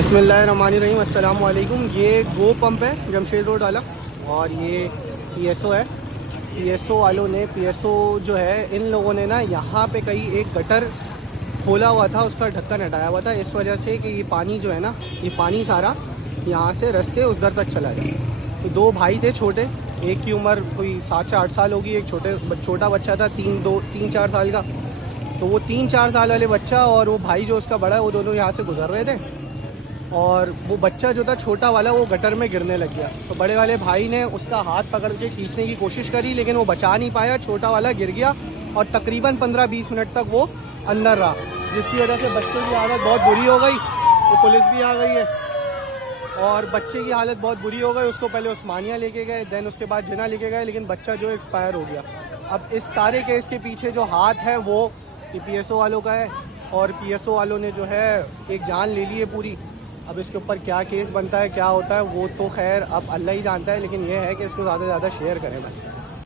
बिस्मिल्लाहिर्रहमानिर्रहीम, अस्सलाम वालेकुम। ये गो पंप है जमशेद रोड वाला, और ये पीएसओ है। पीएसओ वालों ने जो है, इन लोगों ने ना यहाँ पे कहीं एक गटर खोला हुआ था, उसका ढक्कन हटाया हुआ था, इस वजह से कि ये पानी जो है ना, ये पानी सारा यहाँ से रस के उधर तक चला जाए। तो दो भाई थे छोटे, एक की उम्र कोई 7 से 8 साल होगी, एक छोटा बच्चा था 3-4 साल का। तो वो 3-4 साल वाले बच्चा और वो भाई जो उसका बड़ा है, वो दोनों यहाँ से गुजर रहे थे, और वो बच्चा जो था छोटा वाला, वो गटर में गिरने लग गया। तो बड़े वाले भाई ने उसका हाथ पकड़ के खींचने की कोशिश करी, लेकिन वो बचा नहीं पाया, छोटा वाला गिर गया और तकरीबन 15-20 मिनट तक वो अंदर रहा, जिसकी वजह से बच्चे की हालत बहुत बुरी हो गई। तो पुलिस भी आ गई है और बच्चे की हालत बहुत बुरी हो गई। उसको पहले उस्मानिया लेके गए, देन उसके बाद जिना लेके गए, लेकिन बच्चा जो एक्सपायर हो गया। अब इस सारे केस के पीछे जो हाथ है वो पीएसओ वालों का है, और पीएसओ वालों ने जो है एक जान ले ली है पूरी। अब इसके ऊपर क्या केस बनता है, क्या होता है, वो तो खैर अब अल्लाह ही जानता है, लेकिन ये है कि इसको ज़्यादा से ज़्यादा शेयर करें बस।